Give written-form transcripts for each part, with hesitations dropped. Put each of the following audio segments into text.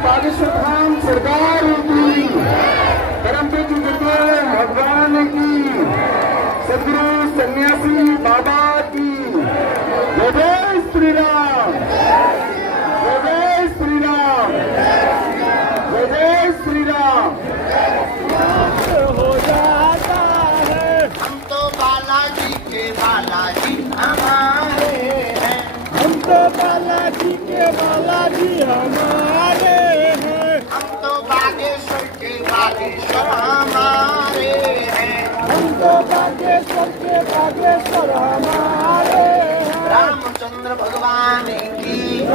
बागेश्वर धाम सरकार की, परमपिता गुरुदेव भगवान की, सदगुरु सन्यासी बाबा की। जय जय श्री राम, जय जय श्री राम, जय जय श्री राम। हो जाता है हम तो बालाजी के बालाजी हमारे हैं, हम तो बालाजी के बालाजी हमारे हैं, हम तो बागेश्वर के बागेश्वर हमारे हैं, हम तो बागेश्वर के बागेश्वर हमारे हैं। रामचंद्र भगवान की जय,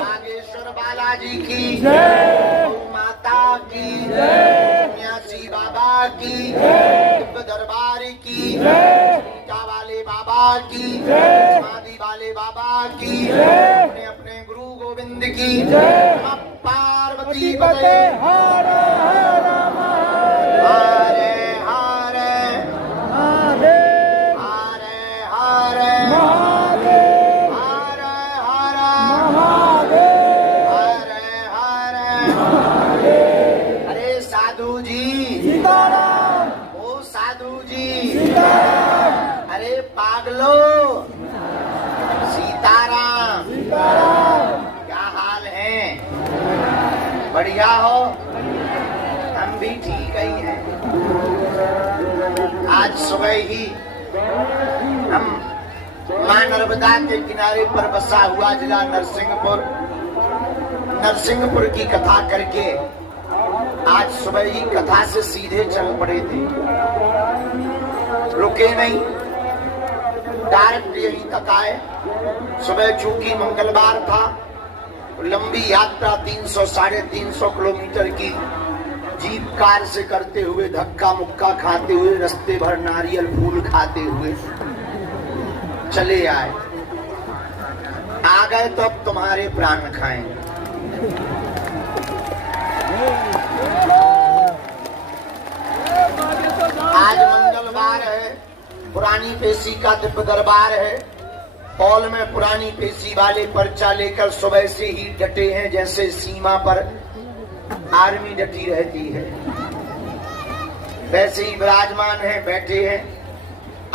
बागेश्वर बालाजी की जय, गौ माता की जय, सन्यासी बाबा की जय, दिव्य दरबार की जय, टीका वाले बाबा की जय, समाधि वाले बाबा की जय, अपने अपने गुरु गोविंद की जय, मां पार्वती पते पते हर हर महादेव, हरे हरे महादेव, हरे हरे महादेव, हरे हरे महादेव, हरे हरे। अरे साधु जी, सीताराम, ओ साधु जी, सीताराम, अरे पागलो, सीताराम, सीताराम, क्या हाल है? बढ़िया हो? हम भी ठीक ही हैं। आज सुबह ही हम मां नर्मदा के किनारे पर बसा हुआ जिला नरसिंहपुर की कथा करके आज सुबह ही कथा से सीधे चल पड़े थे, रुके नहीं, डायरेक्ट यहीं तक आए। सुबह चूंकि मंगलवार था, लंबी यात्रा 300-350 किलोमीटर की जीप कार से करते हुए, धक्का मुक्का खाते हुए, रास्ते भर नारियल फूल खाते हुए चले आए। आ गए तो अब तुम्हारे प्राण खाएंगे। आज मंगलवार है, पुरानी पेशी का दिव्य दरबार है। हॉल में पुरानी पेशी वाले पर्चा लेकर सुबह से ही डटे हैं, जैसे सीमा पर आर्मी डटी रहती है, वैसे ही विराजमान है, बैठे हैं।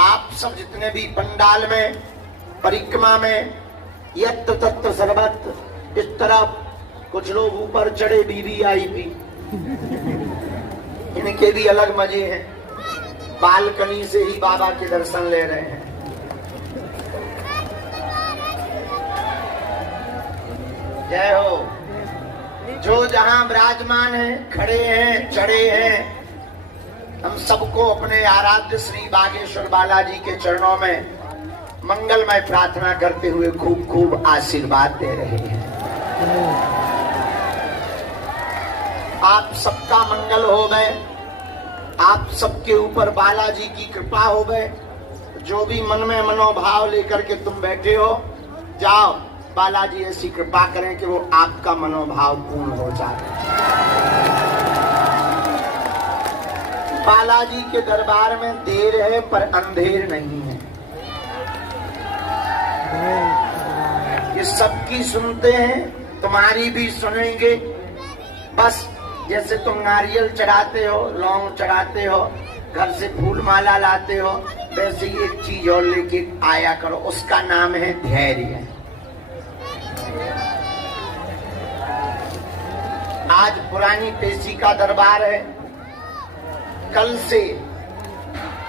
आप सब जितने भी पंडाल में, परिक्रमा में, यत्र तत्र सर्वत्र, इस तरफ कुछ लोग ऊपर चढ़े वीवीआईपी, इनके भी अलग मजे हैं, बालकनी से ही बाबा के दर्शन ले रहे हैं। जय हो। जो जहां विराजमान है, खड़े हैं, चढ़े हैं, हम सबको अपने आराध्य श्री बागेश्वर बालाजी के चरणों में मंगलमय प्रार्थना करते हुए खूब खूब आशीर्वाद दे रहे हैं। आप सबका मंगल हो गए, आप सबके ऊपर बालाजी की कृपा हो गए। जो भी मन में मनोभाव लेकर के तुम बैठे हो, जाओ, बालाजी ऐसी कृपा करें कि वो आपका मनोभाव पूर्ण हो जाए। बालाजी के दरबार में देर है पर अंधेर नहीं है। ये सबकी सुनते हैं, तुम्हारी भी सुनेंगे। बस जैसे तुम नारियल चढ़ाते हो, लौंग चढ़ाते हो, घर से फूल माला लाते हो, वैसे ही एक चीज और लेके आया करो, उसका नाम है धैर्य। आज पुरानी पेशी का दरबार है। कल से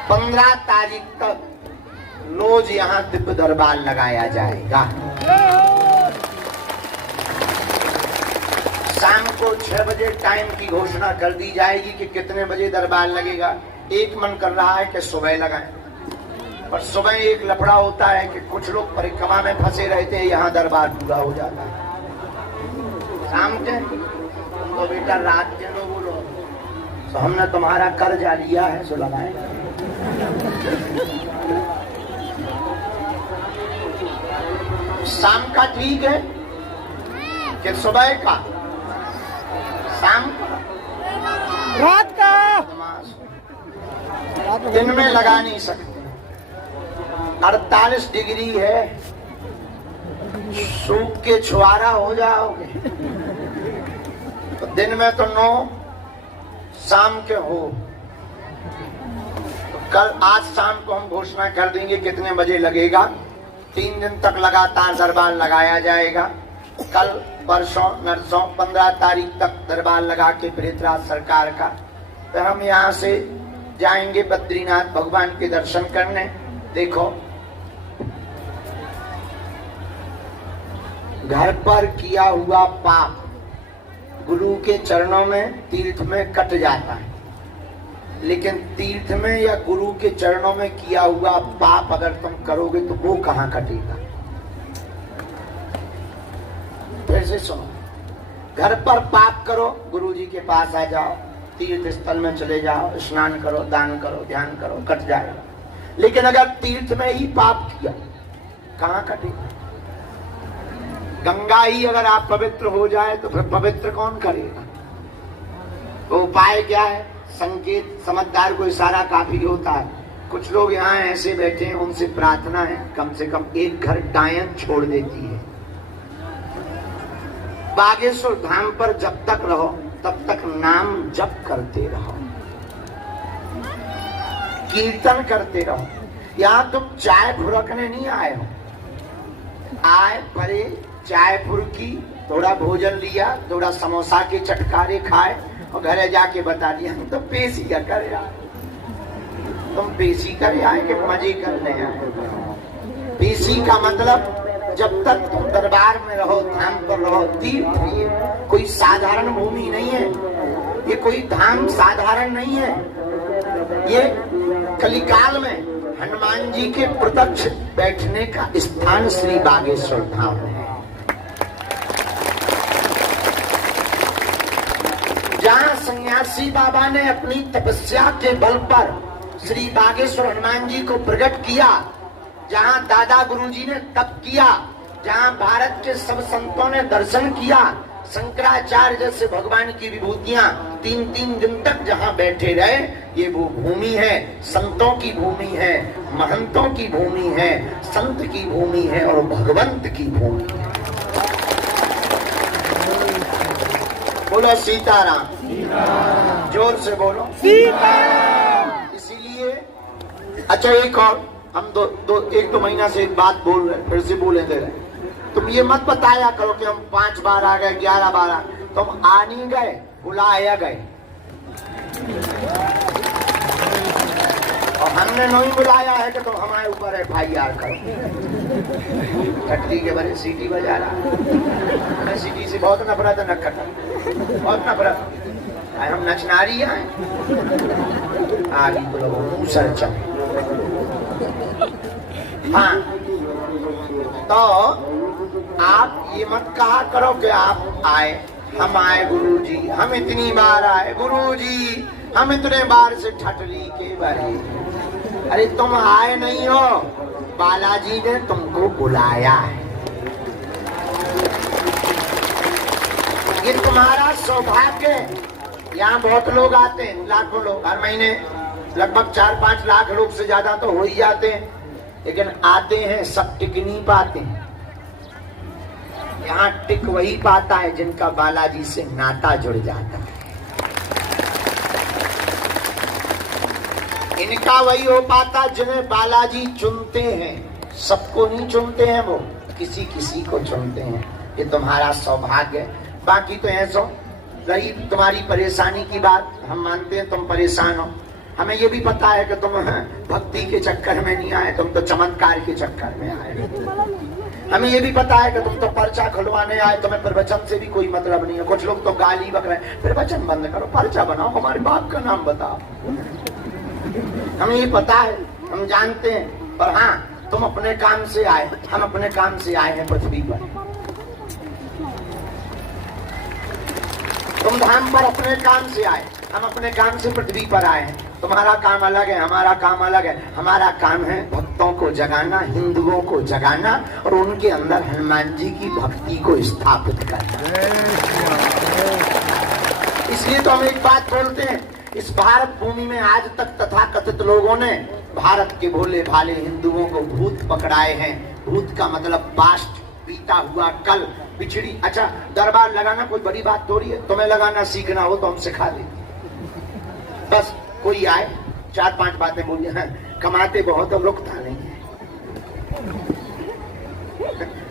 15 तारीख तक रोज यहाँ दिव्य दरबार लगाया जाएगा। शाम को 6 बजे टाइम की घोषणा कर दी जाएगी कि कितने बजे दरबार लगेगा। एक मन कर रहा है कि सुबह लगाएं, पर सुबह एक लफड़ा होता है कि कुछ लोग परिक्रमा में फंसे रहते हैं, यहाँ दरबार पूरा हो जाता है। शाम के तो बेटा रात के लो बोलो, तो हमने तुम्हारा कर्जा लिया है, सो लगाए। शाम का ठीक है कि सुबह का? शाम का? रात का। नमाज दिन में लगा नहीं सकते। 48 डिग्री है, सूख के छुआरा हो जाओगे। तो दिन में तो 9, शाम के हो। तो कल आज शाम को हम घोषणा कर देंगे कितने बजे लगेगा। 3 दिन तक लगातार दरबार लगाया जाएगा। कल परसों नरसों 15 तारीख तक दरबार लगा के प्रेतराज सरकार का। फिर हम यहाँ से जाएंगे बद्रीनाथ भगवान के दर्शन करने। देखो, घर पर किया हुआ पाप गुरु के चरणों में, तीर्थ में कट जाता है, लेकिन तीर्थ में या गुरु के चरणों में किया हुआ पाप अगर तुम करोगे तो वो कहाँ कटेगा। फिर से सुनो, घर पर पाप करो, गुरु जी के पास आ जाओ, तीर्थ स्थल में चले जाओ, स्नान करो, दान करो, ध्यान करो, कट जाएगा। लेकिन अगर तीर्थ में ही पाप किया, कहाँ कटेगा। गंगा ही अगर आप पवित्र हो जाए तो फिर पवित्र कौन करेगा। तो उपाय क्या है? संकेत, समझदार को इशारा काफी होता है। कुछ लोग यहाँ ऐसे बैठे हैं, उनसे प्रार्थना है कम से कम एक घर डायन छोड़ देती है। बागेश्वर धाम पर जब तक रहो तब तक नाम जप करते रहो, कीर्तन करते रहो। यहाँ तुम चाय फुरकने नहीं आए हो। आए परे चाय फुरकी, थोड़ा भोजन लिया, थोड़ा समोसा के चटकारे खाए और घरे जाके बता दिया हम तो पेशी कर आए। तुम पेशी कर आए कि मजे करने आए? पेशी का मतलब जब तक तुम दरबार में रहो, धाम पर रहो, तीर्थ ये कोई साधारण भूमि नहीं है, ये कोई धाम साधारण नहीं है। ये कलिकाल में हनुमान जी के प्रत्यक्ष बैठने का स्थान श्री बागेश्वर धाम है। जहाँ सन्यासी बाबा ने अपनी तपस्या के बल पर श्री बागेश्वर हनुमान जी को प्रकट किया, जहाँ दादा गुरुजी ने तप किया, जहाँ भारत के सब संतों ने दर्शन किया, शंकराचार्य जैसे भगवान की विभूतियां 3-3 दिन तक जहाँ बैठे रहे, ये वो भूमि है, संतों की भूमि है, महंतों की भूमि है, संत की भूमि है और भगवंत की भूमि है। बोलो सीताराम, जोर से बोलो सीताराम। इसीलिए अच्छा, एक और हम एक दो महीना से एक बात बोल रहे, फिर से बोले दे रहे। तुम ये मत बताया करो कि हम 5 बार आ गए, 11 बार आ गए। तुम आ नहीं गए, बुलाया गए। और हमने नहीं बुलाया है कि तुम हमारे ऊपर FIR करो। कटली के बारे सीटी बजा रहा है, सीटी से बहुत नफरत है, नक्कटा बहुत नफरत। हम नचनारी आए आगे बोलो मुंह सर चम। हाँ, तो आप ये मत कहा करो कि आप आए, हम आए गुरुजी, हम इतनी बार आए गुरुजी, हम इतने बार से ठटली के बारे। अरे तुम आए नहीं हो, बालाजी ने तुमको बुलाया है। ये तुम्हारा सौभाग्य है। यहाँ बहुत लोग आते हैं, लाखों लोग हर महीने, लगभग 4-5 लाख लोग से ज्यादा तो हो ही जाते हैं, लेकिन आते हैं सब टिक नहीं पाते हैं। यहाँ टिक वही पाता है जिनका बालाजी से नाता जुड़ जाता है। इनका वही हो पाता जिन्हें बालाजी चुनते हैं। सबको नहीं चुनते हैं, वो किसी किसी को चुनते हैं। ये तुम्हारा सौभाग्य है। बाकी तो ऐसा रही तुम्हारी परेशानी की बात, हम मानते हैं तुम परेशान हो। हमें ये भी पता है कि तुम भक्ति के चक्कर में नहीं आए, तुम तो चमत्कार के चक्कर में आए। हमें ये भी पता है कि तुम तो पर्चा खुलवाने आए, तुम्हें प्रवचन से भी कोई मतलब नहीं है। कुछ लोग तो गाली बक रहे हैं, प्रवचन बंद करो, पर्चा बनाओ, हमारे बाप का नाम बताओ। हमें ये पता है, हम जानते हैं, पर हाँ, तुम अपने काम से आए, हम अपने काम से आए हैं पृथ्वी पर। तुम धाम पर अपने काम से आए, हम अपने काम से पृथ्वी पर आए हैं। तुम्हारा काम अलग है, हमारा काम अलग है। हमारा काम है भक्तों भक्तों को जगाना, हिंदुओं को जगाना और उनके अंदर हनुमान जी की भक्ति को स्थापित करना। इसलिए तो हम एक बात बोलते हैं, इस भारत भूमि में आज तक तथाकथित लोगों ने भारत के भोले भाले हिंदुओं को भूत पकड़ाए हैं। भूत का मतलब पास्ट, बीता हुआ कल, पिछड़ी। अच्छा, दरबार लगाना कोई बड़ी बात थोड़ी है, तुम्हें लगाना सीखना हो तो हम सिखा देंगे। बस कोई आए, 4-5 बातें बोलिए, कमाते बहुत और रुकता नहीं है।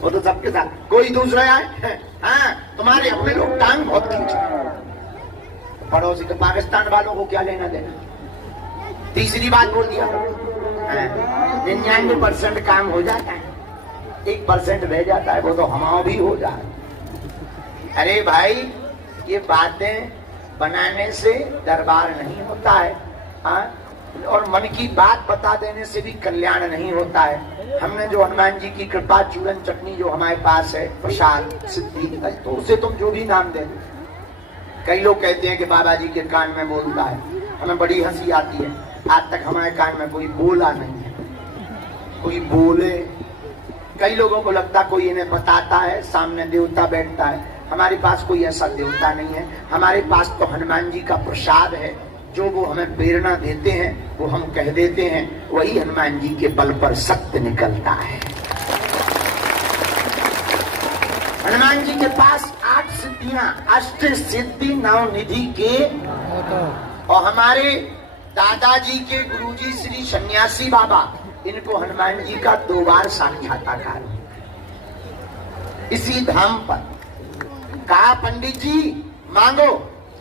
वो तो सबके साथ, कोई दूसरा आए, हाँ तुम्हारे अपने लोग टांग बहुत खींचते, पड़ोसी के पाकिस्तान वालों को क्या लेना देना। तीसरी बात बोल दिया, 99% काम हो जाता है, 1% रह जाता है, वो तो हमारा भी हो जाए। अरे भाई, ये बातें बनाने से दरबार नहीं होता है, हाँ? और मन की बात बता देने से भी कल्याण नहीं होता है। हमने जो हनुमान जी की कृपा, चूरन चटनी जो हमारे पास है, प्रसाद, सिद्धि, तो उसे तुम जो भी नाम दे। कई लोग कहते हैं कि बाबा जी के कान में बोलता है, हमें बड़ी हंसी आती है। आज तक हमारे कान में कोई बोला नहीं है, कोई बोले। कई लोगों को लगता कोई इन्हें बताता है, सामने देवता बैठता है। हमारे पास कोई ऐसा देवता नहीं है, हमारे पास तो हनुमान जी का प्रसाद है। जो वो हमें प्रेरणा देते हैं, वो हम कह देते हैं, वही हनुमान जी के बल पर सत्य निकलता है। हनुमान जी के पास 8 सिद्धियां, अष्ट सिद्धि नवनिधि के, और हमारे दादाजी के गुरुजी श्री सन्यासी बाबा, इनको हनुमान जी का 2 बार साक्षात्कार इसी धाम पर। कहा पंडित जी मांगो,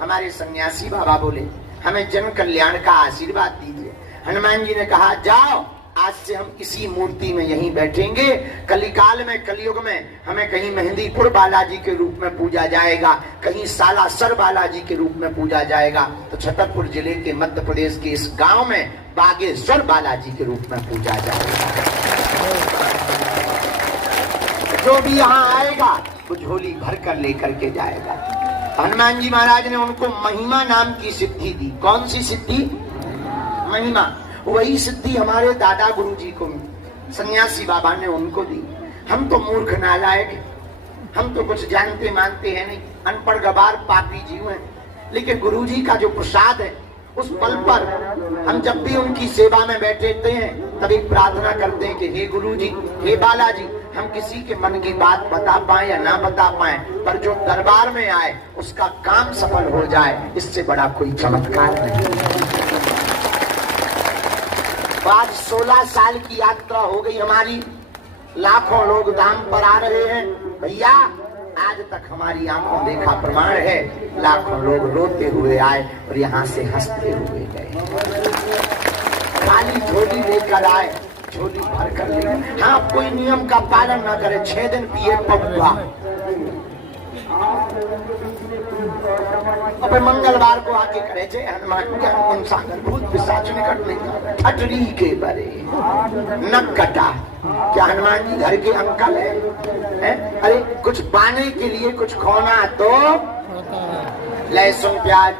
हमारे सन्यासी बाबा बोले हमें जन कल्याण का आशीर्वाद दीजिए। हनुमान जी ने कहा जाओ, आज से हम इसी मूर्ति में यहीं बैठेंगे। कलिकाल में, कलयुग में हमें कहीं मेहंदीपुर बालाजी के रूप में पूजा जाएगा, कहीं सालासर बालाजी के रूप में पूजा जाएगा, तो छतरपुर जिले के मध्य प्रदेश के इस गांव में बागेश्वर बालाजी के रूप में पूजा जाएगा। जो भी यहाँ आएगा वो झोली भर कर लेकर के जाएगा। हनुमान जी महाराज ने उनको महिमा नाम की सिद्धि दी। कौन सी सिद्धि? महिमा। वही सिद्धि हमारे दादा गुरु जी को, सन्यासी बाबा ने उनको दी। हम तो मूर्ख नालायक, हम तो कुछ जानते मानते हैं नहीं, अनपढ़ गवार पापी जीव हैं। लेकिन गुरु जी का जो प्रसाद है, उस पल पर हम जब भी उनकी सेवा में बैठते हैं, तभी प्रार्थना करते हैं कि हे गुरु जी, हे बालाजी, हम किसी के मन की बात बता पाए या ना बता पाए, पर जो दरबार में आए उसका काम सफल हो जाए, इससे बड़ा कोई चमत्कार नहीं। आज 16 साल की यात्रा हो गई हमारी, लाखों लोग धाम पर आ रहे हैं। भैया, आज तक हमारी आंखों देखा प्रमाण है, लाखों लोग रोते हुए आए और यहाँ से हंसते हुए गए। खाली झोली लेकर आए, झोली भर कर ले। हाँ, कोई नियम का पालन न करे, 6 दिन पिए पपुआ, अब मंगलवार को आके करे थे हनुमान के सागर भूत पिशाच निकट नहीं, ठटरी के बरे नक कटा। क्या हनुमान जी घर के अंकल है? अरे कुछ पाने के लिए कुछ खोना तो लहसुन प्याज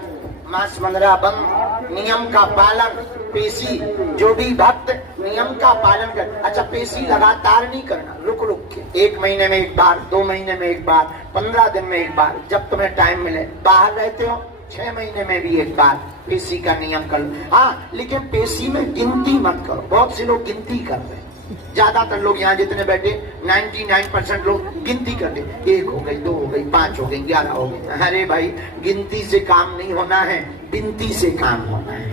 मांस मंदरा बंद, नियम का पालन, पेशी। जो भी भक्त नियम का पालन कर। अच्छा, पेशी लगातार नहीं करना, रुक रुक के, 1 महीने में एक बार, 2 महीने में एक बार, 15 दिन में एक बार, जब तुम्हें टाइम मिले। बाहर रहते हो, 6 महीने में भी एक बार पेशी का नियम कर लो। हाँ, लेकिन पेशी में गिनती मत करो। बहुत से लोग गिनती कर रहे हैं, ज्यादातर लोग यहाँ जितने बैठे 99% लोग गिनती करते, 1 हो गई, 2 हो गई, 5 हो गई, 11 हो गई। अरे भाई, गिनती से काम नहीं होना है, बिनती से काम होना है।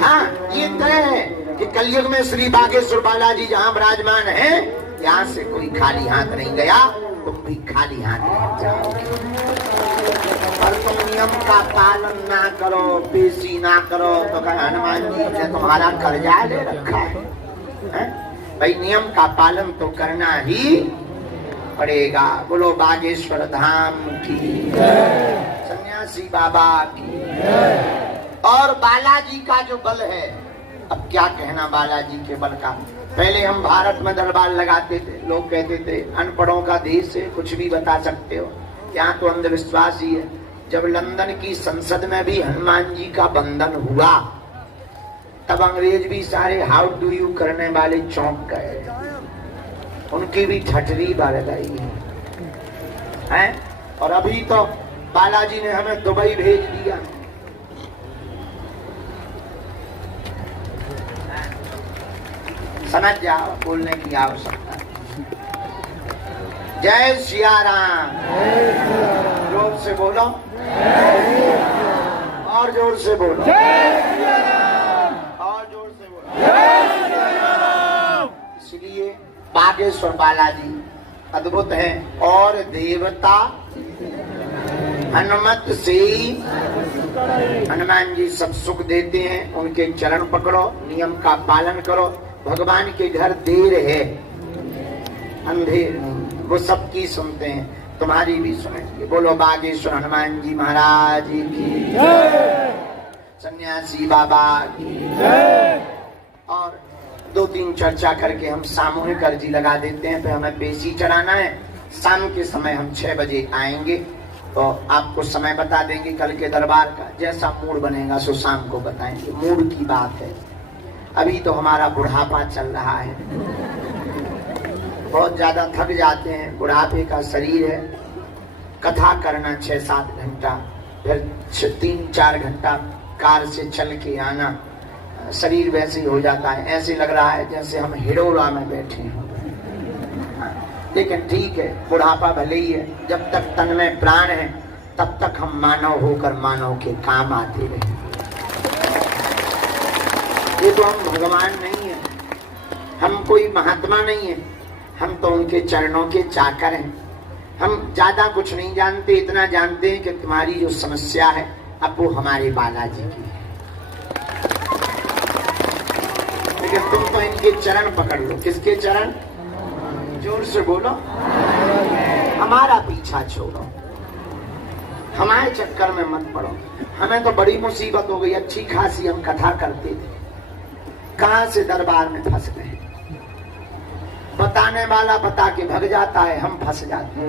हाँ, ये तय है कि कलयुग में श्री बागेश्वर बालाजी जहाँ विराजमान है, यहाँ से कोई खाली हाथ नहीं गया, तुम भी खाली हाथ नहीं जाओगे। पर तुम नियम का पालन ना करो, पेशी ना करो, तो कहे हनुमान जी ने तुम्हारा कर्जा ले रखा है। भाई, नियम का पालन तो करना ही पड़ेगा। बोलो बागेश्वर धाम की, सन्यासी बाबा की। और बालाजी का जो बल है, अब क्या कहना बालाजी के बल का। पहले हम भारत में दरबार लगाते थे, लोग कहते थे अनपढ़ों का देश है, कुछ भी बता सकते हो। यहाँ तो अंधविश्वास ही है। जब लंदन की संसद में भी हनुमान जी का बंधन हुआ, तब अंग्रेज भी सारे हाउ डू यू करने वाले चौंक गए, उनकी भी ठठरी बढ़ गई है। और अभी तो बालाजी ने हमें दुबई भेज दिया। समझ जाओ बोलने की आवश्यकता। जय सिया राम। जोर से बोलो, और जोर से बोलो, और जोर से बोलो। इसलिए बागेश्वर बालाजी अद्भुत है। और देवता हनुमत से हनुमान जी सब सुख देते हैं। उनके चरण पकड़ो, नियम का पालन करो। भगवान के घर देर है, अंधेर नहीं, वो सबकी सुनते हैं, तुम्हारी भी सुनेंगे। बोलो बागेश्वर हनुमान जी महाराज की जय, सन्यासी बाबा की जय। और 2-3 चर्चा करके हम सामूहिक अर्जी लगा देते हैं। फिर हमें पेशी चढ़ाना है। शाम के समय हम 6 बजे आएंगे, तो आपको समय बता देंगे कल के दरबार का। जैसा मूड बनेगा सो शाम को बताएंगे। मूड की बात है। अभी तो हमारा बुढ़ापा चल रहा है, बहुत ज्यादा थक जाते हैं, बुढ़ापे का शरीर है। कथा करना 6-7 घंटा, फिर 3-4 घंटा कार से चल के आना, शरीर वैसे ही हो जाता है। ऐसे लग रहा है जैसे हम हिडोरा में बैठे हैं। लेकिन ठीक है, बुढ़ापा भले ही है। जब तक तन में प्राण है तब तक हम मानव होकर मानव के काम आते रहे। ये तो हम भगवान नहीं है, हम कोई महात्मा नहीं है, हम तो उनके चरणों के चाकर हैं। हम ज्यादा कुछ नहीं जानते, इतना जानते हैं कि तुम्हारी जो समस्या है अब वो हमारे बालाजी की है। लेकिन तुम तो इनके चरण पकड़ लो। किसके चरण? जोर से बोलो। हमारा पीछा छोड़ो, हमारे चक्कर में मत पड़ो। हमें तो बड़ी मुसीबत हो गई। अच्छी खासी हम कथा करते थे, कहां से दरबार में फंस गए। बताने वाला बता के भग जाता है, हम फंस जाते हैं।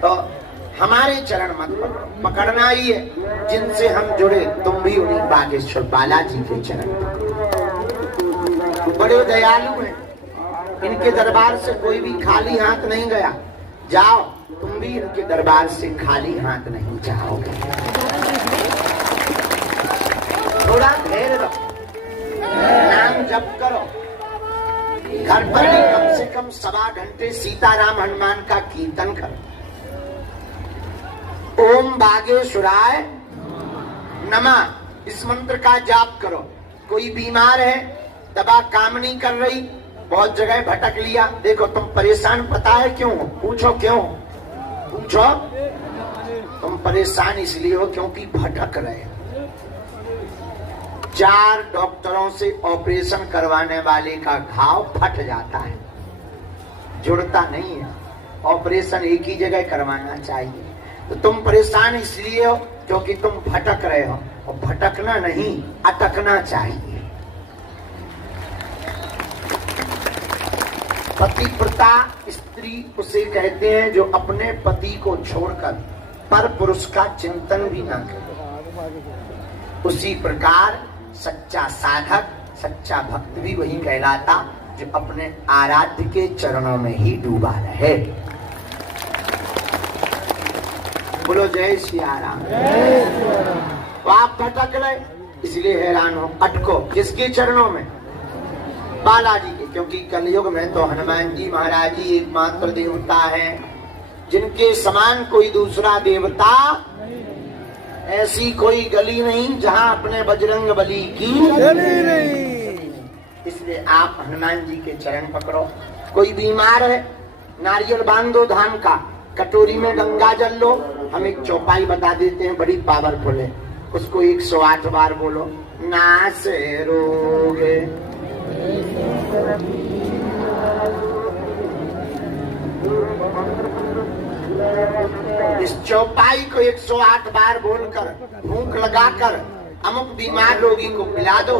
तो हमारे चरण मत पकड़ो, पकड़ना ही है जिनसे हम जुड़े। तुम भी उन्हीं बागेश्वर बालाजी के चरण पकड़ो। बड़े दयालु हैं, इनके दरबार से कोई भी खाली हाथ नहीं गया। जाओ, तुम भी इनके दरबार से खाली हाथ नहीं जाओगे। थोड़ा धैर्य रखो, नाम जप करो। घर पर भी कम से कम 1.25 घंटे सीताराम हनुमान का कीर्तन करो। ओम बागेश्वराय नमः इस मंत्र का जाप करो। कोई बीमार है, दवा काम नहीं कर रही, बहुत जगह भटक लिया, देखो तुम परेशान पता है क्यों? पूछो क्यों? पूछो। तुम परेशान इसलिए हो क्योंकि भटक रहे हो। 4 डॉक्टरों से ऑपरेशन करवाने वाले का घाव फट जाता है, जुड़ता नहीं है। ऑपरेशन एक ही जगह करवाना चाहिए। तो तुम परेशान इसलिए हो क्योंकि तुम भटक रहे हो, और भटकना नहीं, अटकना चाहिए। पतिव्रता स्त्री उसे कहते हैं जो अपने पति को छोड़कर पर पुरुष का चिंतन भी ना करे। उसी प्रकार सच्चा साधक, सच्चा भक्त भी वही कहलाता जो अपने आराध्य के चरणों में ही डूबा रहे। बोलो जय सिया राम। तो आप भटक रहे इसलिए हैरान हो, अटको। किसके चरणों में? बालाजी के। क्योंकि कलयुग में तो हनुमान जी महाराज ही एकमात्र देवता है, जिनके समान कोई दूसरा देवता। ऐसी कोई गली नहीं जहां अपने बजरंग बली की गली नहीं। इसलिए आप हनुमान जी के चरण पकड़ो। कोई बीमार है, नारियल बांधो धाम का, कटोरी में गंगा जल लो। हम एक चौपाई बता देते हैं, बड़ी पावरफुल है, उसको 108 बार बोलो। नासे रोगे इस चौपाई को 108 बार बोलकर, भूख लगाकर अमुक बीमार रोगी को पिला दो।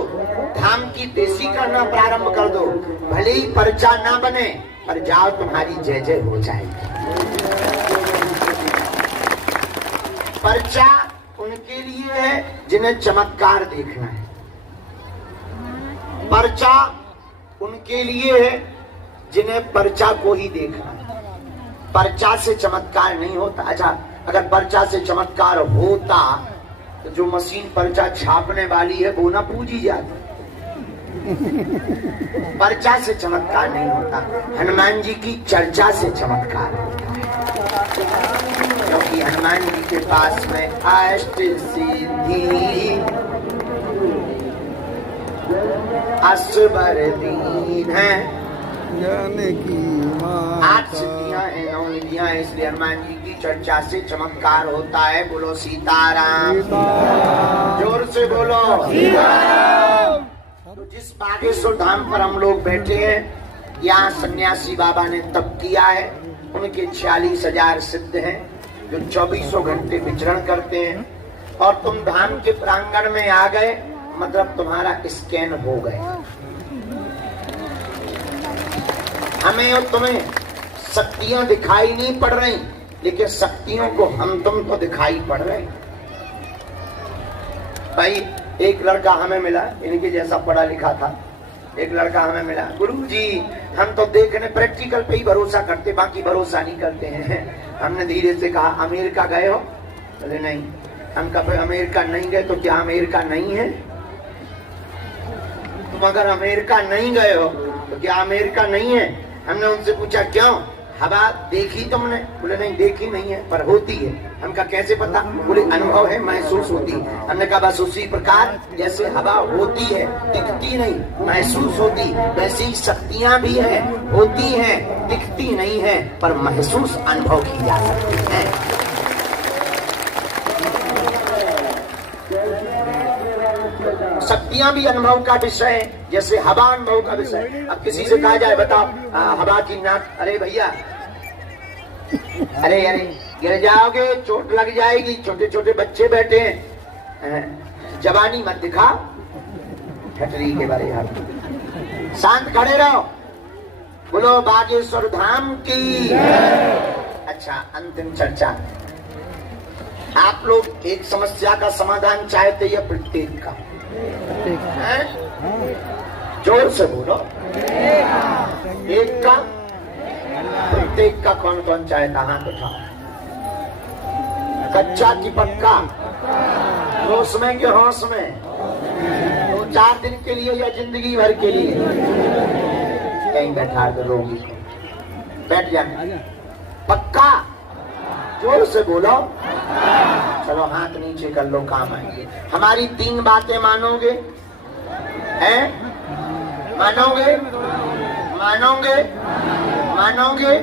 धाम की देसी करना प्रारंभ कर दो। भले ही पर्चा ना बने पर जाओ, तुम्हारी जय जय हो जाएगी। पर्चा उनके लिए है जिन्हें चमत्कार देखना है। पर्चा उनके लिए है जिन्हें पर्चा को ही देखना है। पर्चा से चमत्कार नहीं होता। अच्छा, अगर पर्चा से चमत्कार होता तो जो मशीन पर्चा छापने वाली है वो ना पूजी जाती। पर्चा से चमत्कार नहीं होता, हनुमान जी की चर्चा से चमत्कार होता है। क्योंकि हनुमान जी के पास में अष्ट सिद्धि असबर दीन है, जाने की 8 सिद्धियां हैं, 9 निधियां हैं। इसलिए हनुमान जी की चर्चा से चमत्कार होता है। बोलो सीताराम, जोर से बोलो। तो जिस बागेश्वर धाम पर हम लोग बैठे हैं, यहाँ सन्यासी बाबा ने तप किया है। उनके 46,000 सिद्ध हैं जो 24 घंटे विचरण करते हैं। और तुम धाम के प्रांगण में आ गए, मतलब तुम्हारा स्कैन हो गया। हमें और तुम्हें शक्तियां दिखाई नहीं पड़ रही, लेकिन शक्तियों को हम तुम तो दिखाई पड़ रहे। भाई, एक लड़का हमें मिला, इनके जैसा पढ़ा लिखा था। एक लड़का हमें मिला, गुरुजी हम तो देखने प्रैक्टिकल पे ही भरोसा करते, बाकी भरोसा नहीं करते हैं। हमने धीरे से कहा, अमेरिका गए हो? बोले नहीं। हम कहा, अमेरिका नहीं गए तो क्या अमेरिका नहीं है? तुम अगर अमेरिका नहीं गए हो तो क्या अमेरिका नहीं है? हमने उनसे पूछा क्यों? हवा देखी तुमने? बोले नहीं देखी नहीं है, पर होती है। हमका कैसे पता? बोले अनुभव है, महसूस होती है। हमने कहा बस उसी प्रकार जैसे हवा होती है, दिखती नहीं, महसूस होती, वैसी शक्तियां भी हैं, होती हैं, दिखती नहीं है, पर महसूस अनुभव की जा सकती है। शक्तियां भी अनुभव का विषय है, जैसे हवा अनुभव का विषय। अब किसी से कहा जाए, बताओ हवा की नाक, अरे भैया, अरे अरे गिर जाओगे, चोट लग जाएगी, छोटे छोटे बच्चे बैठे हैं, जवानी मत दिखाओ, ठटरी के बारे हाथ, शांत खड़े रहो, बोलो बागेश्वर धाम की। अच्छा, अंतिम चर्चा। आप लोग एक समस्या का समाधान चाहते या प्रत्येक का? जोर से बोलो। एक का? प्रत्येक का कौन कौन चाहता? हाथ उठाओ। कच्चा की पक्का? होश में कि होश में? 2-4 दिन के लिए या जिंदगी भर के लिए? कहीं बैठा दो रोगी को, बैठ जाए। पक्का? जोर से बोलो। चलो हाथ नीचे कर लो, काम आएंगे। हमारी 3 बातें मानोगे? हैं? मानोगे? मानोगे? मानोगे?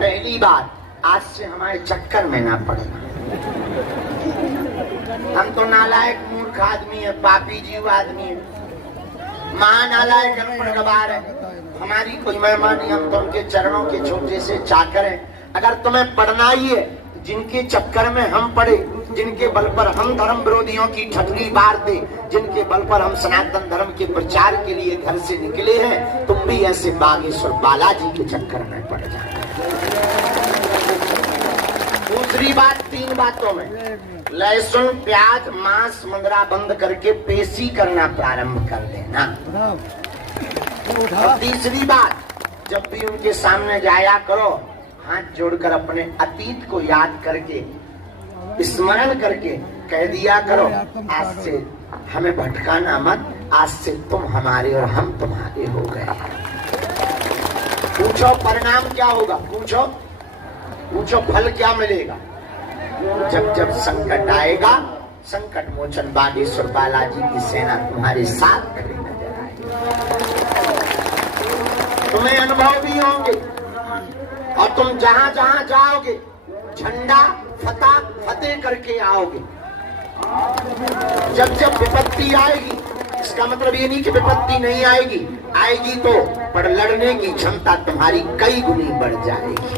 पहली बात, आज से हमारे चक्कर में ना पड़ना। हम तो नालायक मूर्ख आदमी है, पापी जीव आदमी है, महानालायक अनपढ़ गवार है। हमारी कोई महिमा नहीं, हम तो उनके चरणों के छोटे से चाकर हैं। अगर तुम्हें पढ़ना ही है, जिनके चक्कर में हम पड़े, जिनके बल पर हम धर्म विरोधियों की ठगनी मारते, जिनके बल पर हम सनातन धर्म के प्रचार के लिए घर से निकले हैं, तुम भी ऐसे बागेश्वर बालाजी के चक्कर में पड़ जाओ। दूसरी बात, 3 बातों में लहसुन, प्याज, मांस, मंदरा बंद करके पेशी करना प्रारंभ कर देना। और तीसरी बात, जब भी उनके सामने जाया करो, हाथ जोड़कर अपने अतीत को याद करके, स्मरण करके कह दिया करो, आज से हमें भटकाना मत, आज से तुम हमारे और हम तुम्हारे हो गए। पूछो परिणाम क्या होगा? पूछो, पूछो फल क्या मिलेगा? जब जब संकट आएगा, संकट मोचन बागेश्वर बालाजी की सेना तुम्हारे साथ खड़ी नजर आएगी। तुम्हें अनुभव भी होंगे, और तुम जहां जहां जाओगे झंडा फतेह करके आओगे। जब जब विपत्ति आएगी, इसका मतलब ये नहीं कि विपत्ति नहीं आएगी, आएगी तो पर लड़ने की क्षमता तुम्हारी कई गुनी बढ़ जाएगी।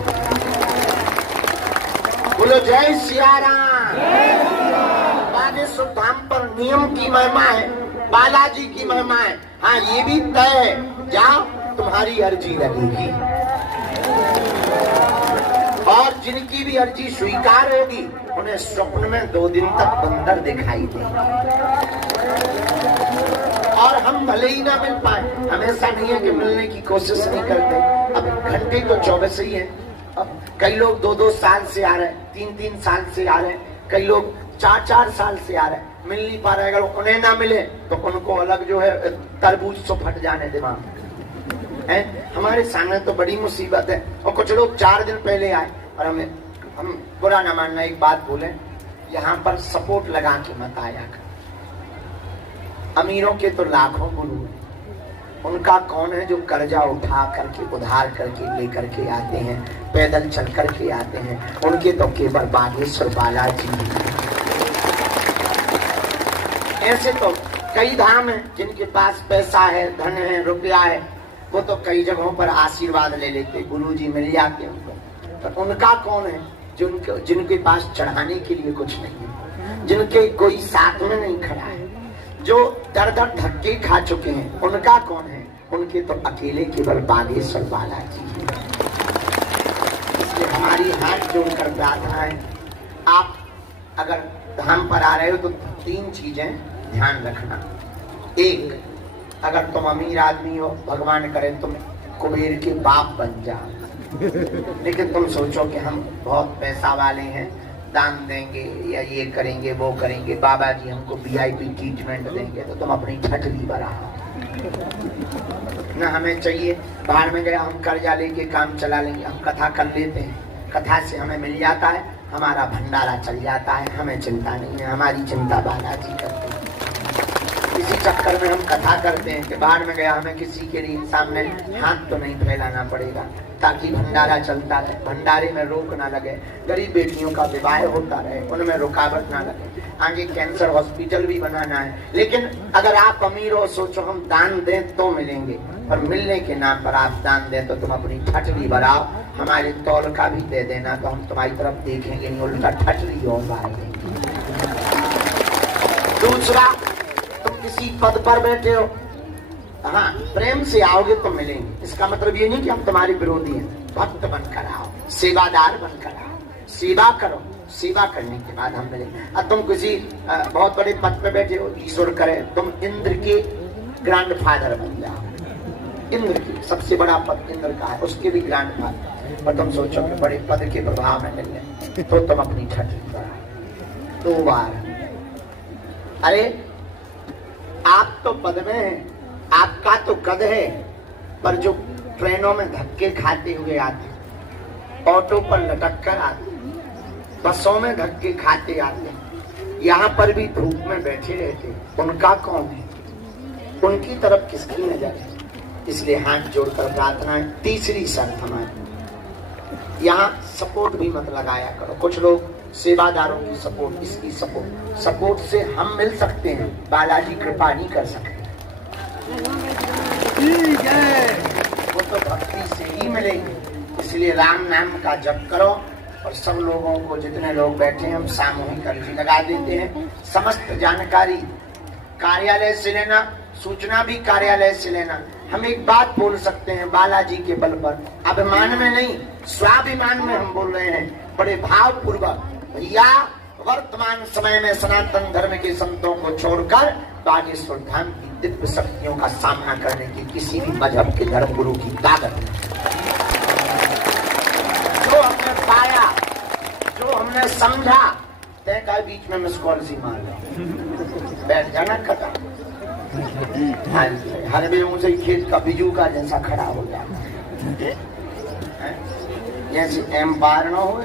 बोलो जय सिया राम। बागेश्वर धाम पर नियम की महिमा है, बालाजी की महिमा है। हाँ, ये भी तय है, जाओ तुम्हारी अर्जी लगेगी, और जिनकी भी अर्जी स्वीकार होगी, उन्हें स्वप्न में 2 दिन तक बंदर दिखाई देंगे। और हम हम भले ही ना मिल पाए, हमेशा नहीं है कि मिलने की कोशिश नहीं करते। अब घंटे तो 24 ही है। अब कई लोग 2-2 साल से आ रहे हैं, 3-3 साल से आ रहे हैं, कई लोग 4-4 साल से आ रहे हैं, मिल नहीं पा रहे। अगर उन्हें ना मिले तो उनको अलग जो है तरबूज से फट जाने दिमाग है। हमारे सामने तो बड़ी मुसीबत है। और कुछ लोग 4 दिन पहले आए और हम बुरा ना मानना, एक बात बोले, यहाँ पर सपोर्ट लगा के मत आया कर। अमीरों के तो लाखों गुरु हैं, उनका कौन है जो कर्जा उठा करके उधार करके लेकर के आते हैं, पैदल चल करके आते हैं। उनके तो केवल बागेश्वर बालाजी हैं। ऐसे तो कई धाम हैं जिनके पास पैसा है, धन है, रुपया है, वो तो कई जगहों पर आशीर्वाद ले लेते, गुरुजी मिल जाते उनको। तो उनका कौन है जो जिनके पास चढ़ाने के लिए कुछ नहीं है, जिनके कोई साथ में नहीं खड़ा है, जो दर दर धक्के खा चुके हैं, उनका कौन है? उनके तो अकेले केवल बागेश्वर बालाजी हैं। इसलिए हमारी हाथ जोड़कर प्रार्थना है, आप अगर धाम पर आ रहे हो तो 3 चीजें ध्यान रखना। एक, अगर तुम अमीर आदमी हो, भगवान करे तुम कुबेर के बाप बन जाओ, लेकिन तुम सोचो कि हम बहुत पैसा वाले हैं, दान देंगे या ये करेंगे वो करेंगे, बाबा जी हमको VIP ट्रीटमेंट देंगे, तो तुम अपनी ठटली बढ़ाओ ना। हमें चाहिए बाहर में गया, हम कर्जा लेके काम चला लेंगे, हम कथा कर लेते हैं, कथा से हमें मिल जाता है, हमारा भंडारा चल जाता है, हमें चिंता नहीं है, हमारी चिंता बालाजी करते हैं। इसी चक्कर में हम कथा करते हैं कि बाहर में गया, हमें किसी के लिए सामने हाथ तो नहीं फैलाना पड़ेगा, ताकि भंडारा चलता रहे, भंडारे में रोक ना लगे, गरीब बेटियों का विवाह होता रहे, उनमें रुकावट ना लगे। आगे कैंसर हॉस्पिटल भी बनाना है। लेकिन अगर आप अमीर हो, सोचो हम दान दें तो मिलेंगे, और मिलने के नाम पर आप दान दें तो तुम अपनी ठटली बढ़ाओ, हमारे तौल का भी दे देना, तो हम तुम्हारी तरफ देखेंगे नहीं, उल्टा ठटली हो पाएंगे। दूसरा, तुम किसी पद पर बैठे हो, हाँ, प्रेम से आओगे तो मिलेंगे। इसका मतलब ये नहीं कि हम तुम्हारे विरोधी हैं, भक्त बनकर आओ, सेवादार बनकर आओ, सेवा करो, सेवा करने के बाद हम मिलेंगे। अब तुम किसी बहुत बड़े पद पे बैठे हो, ईश्वर करे तुम इंद्र के ग्रैंडफादर बन जाओ, इंद्र की सबसे बड़ा पद इंद्र का है, उसके भी ग्रैंडफादर, और तुम सोचो कि बड़े पद के प्रभाव में मिल रहे, तो तुम अपनी ठटली बढ़ाओ 2 बार। अरे आप तो पद में हैं, आपका तो कद है, पर जो ट्रेनों में धक्के खाते हुए आते, ऑटो पर लटक कर आते, बसों में धक्के खाते आते, यहाँ पर भी धूप में बैठे रहते, उनका कौन है? उनकी तरफ किसकी नजर है? इसलिए हाथ जोड़कर प्रार्थना है। तीसरी शर्त हमारी, यहाँ सपोर्ट भी मत लगाया करो। कुछ लोग सेवादारों की सपोर्ट, इसकी सपोर्ट से हम मिल सकते हैं, बालाजी कृपा नहीं कर सकते। ठीक है, वो तो भक्ति से ही मिलेगी। इसलिए राम नाम का जप करो, और सब लोगों को, जितने लोग बैठे हैं, हम सामूहिक अर्जी लगा देते हैं। समस्त जानकारी कार्यालय से लेना, सूचना भी कार्यालय से लेना। हम एक बात बोल सकते हैं बालाजी के बल पर, अभिमान में नहीं, स्वाभिमान में हम बोल रहे हैं, बड़े भाव पूर्वक। भैया, वर्तमान समय में सनातन धर्म के संतों को छोड़कर बागेश्वर धाम की दिव्य शक्तियों का सामना करने की किसी भी मजहब के धर्म गुरु की ताकत नहीं। जो हमने पाया, जो हमने समझा, तय का बीच में मिस कॉल सी मार बैठ जाना, खत्म। हर बेहू से खेत का बिजू का जैसा खड़ा हो जाए, जैसे एम्पायर न हो,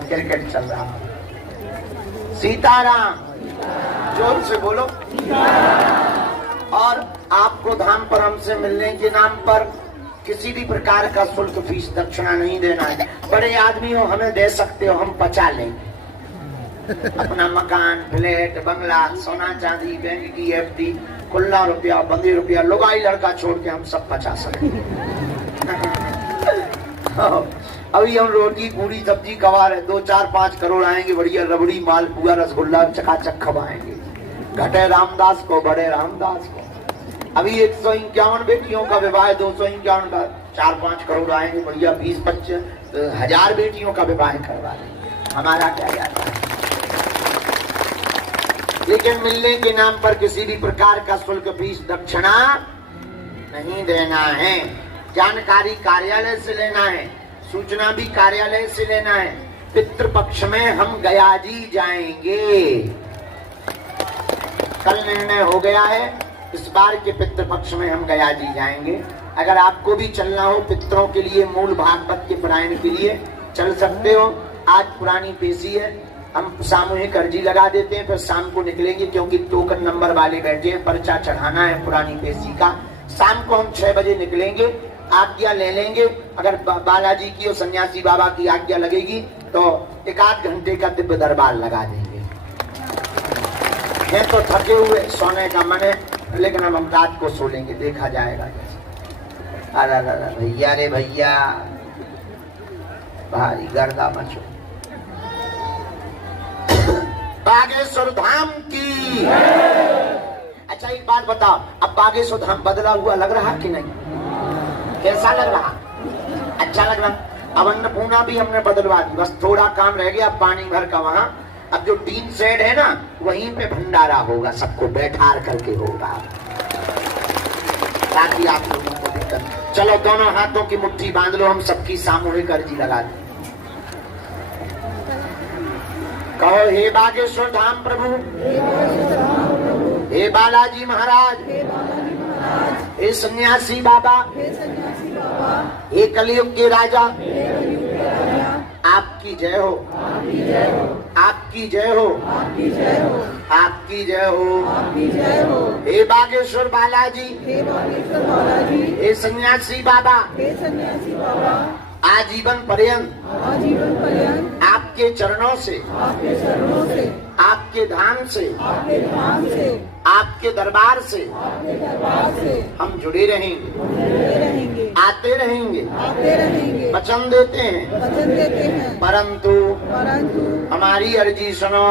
क्रिकेट चल रहा है। सीताराम, जोर से बोलो। और आपको धाम पर हमसे मिलने के नाम पर किसी भी प्रकार का शुल्क, फीस, दक्षिणा नहीं देना है। बड़े आदमी हो, हमें दे सकते हो, हम पचा लेंगे। अपना मकान, फ्लैट, बंगला, सोना चांदी, बैंक की FD, खुला रुपया, बंदी रुपया, लुगाई लड़का छोड़ के हम सब पचा सकते। अभी हम रोटी पूरी सब्जी खवा रहे, 2-4-5 करोड़ आएंगे, बढ़िया रबड़ी, मालपुआ, रसगुल्ला चकाचक खवाएंगे। घटे रामदास को, बड़े रामदास को। अभी 151 बेटियों का विवाह, 251 का, 4-5 करोड़ आएंगे, बढ़िया 20-25 हजार बेटियों का विवाह करवा लेंगे। हमारा क्या जाता है? लेकिन मिलने के नाम पर किसी भी प्रकार का शुल्क, फीस, दक्षिणा नहीं देना है। जानकारी कार्यालय से लेना है, सूचना भी कार्यालय से लेना है। पितृपक्ष में हम गया जी जाएंगे। कल निर्णय हो गया है, इस बार के पितृपक्ष में हम गया जी जाएंगे। अगर आपको भी चलना हो पितरों के लिए, मूल भागवत के पारायण के लिए, चल सकते हो। आज पुरानी पेशी है, हम सामूहिक अर्जी लगा देते हैं, फिर शाम को निकलेंगे, क्योंकि टोकन नंबर वाले बैठे हैं, पर्चा चढ़ाना है पुरानी पेशी का। शाम को हम 6 बजे निकलेंगे, आज्ञा ले लेंगे। अगर बालाजी की और सन्यासी बाबा की आज्ञा लगेगी तो 1 घंटे का दिव्य दरबार लगा देंगे। हैं तो थके हुए, सोने का मन है, लेकिन हम रात को सो लेंगे, देखा जाएगा। अरे भैया रे भैया, भारी गर्दा मचो। बागेश्वर धाम की। अच्छा एक बात बताओ, अब बागेश्वर धाम बदला हुआ लग रहा कि नहीं? कैसा लग रहा? अच्छा लग रहा। अब अन्नपूर्णा भी हमने बदलवा दी, बस थोड़ा काम रह गया पानी भर का वहाँ। अब जो टीन शेड है ना, वहीं पे भंडारा होगा, सबको बैठार करके होगा, ताकि आप लोगों को दिक्कत। चलो दोनों हाथों की मुट्ठी बांध लो, हम सबकी सामूहिक अर्जी लगा दें। कहो, हे बागेश्वर धाम प्रभु, हे बालाजी महाराज, हे सन्यासी बाबा, हे कलयुग के राजा, आपकी जय हो, आपकी जय हो, आपकी जय हो। हे बागेश्वर बालाजी, हे सन्यासी बाबा, आजीवन पर्यंत आपके चरणों से, आपके धाम से, आपके दरबार से हम जुड़े रहेंगे, आते रहेंगे, वचन देते हैं। परंतु हमारी अर्जी सुनो,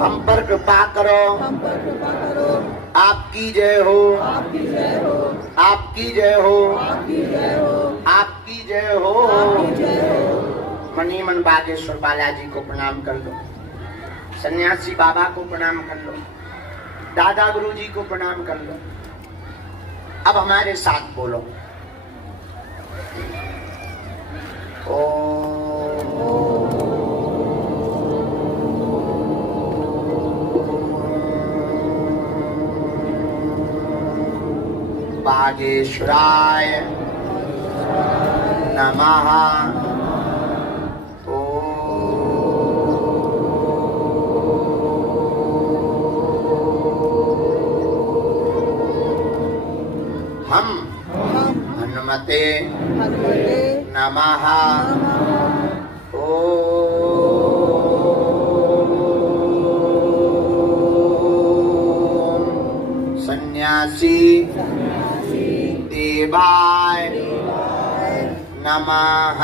हम पर कृपा करो। आपकी जय हो, आपकी जय हो, आपकी जय हो। मनी मन बागेश्वर बालाजी को प्रणाम कर लो, सन्यासी बाबा को प्रणाम कर लो, दादा गुरु जी को प्रणाम कर लो। अब हमारे साथ बोलो, बागेश्वराय नमः। हम हनुमते नमः। सन्यासी देवाय नमः।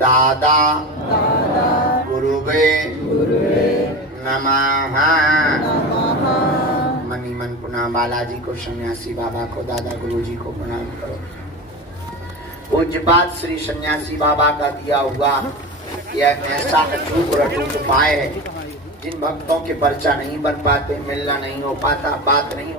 दादा गुरुवे नमः। मनी मन पुनः बालाजी को, सन्यासी बाबा को, दादा गुरु जी को प्रणाम करो। पूज्यपाद श्री सन्यासी बाबा का दिया हुआ यह ऐसा अचूक और अटूट उपाय है, जिन भक्तों के पर्चा नहीं बन पाते, मिलना नहीं हो पाता, बात नहीं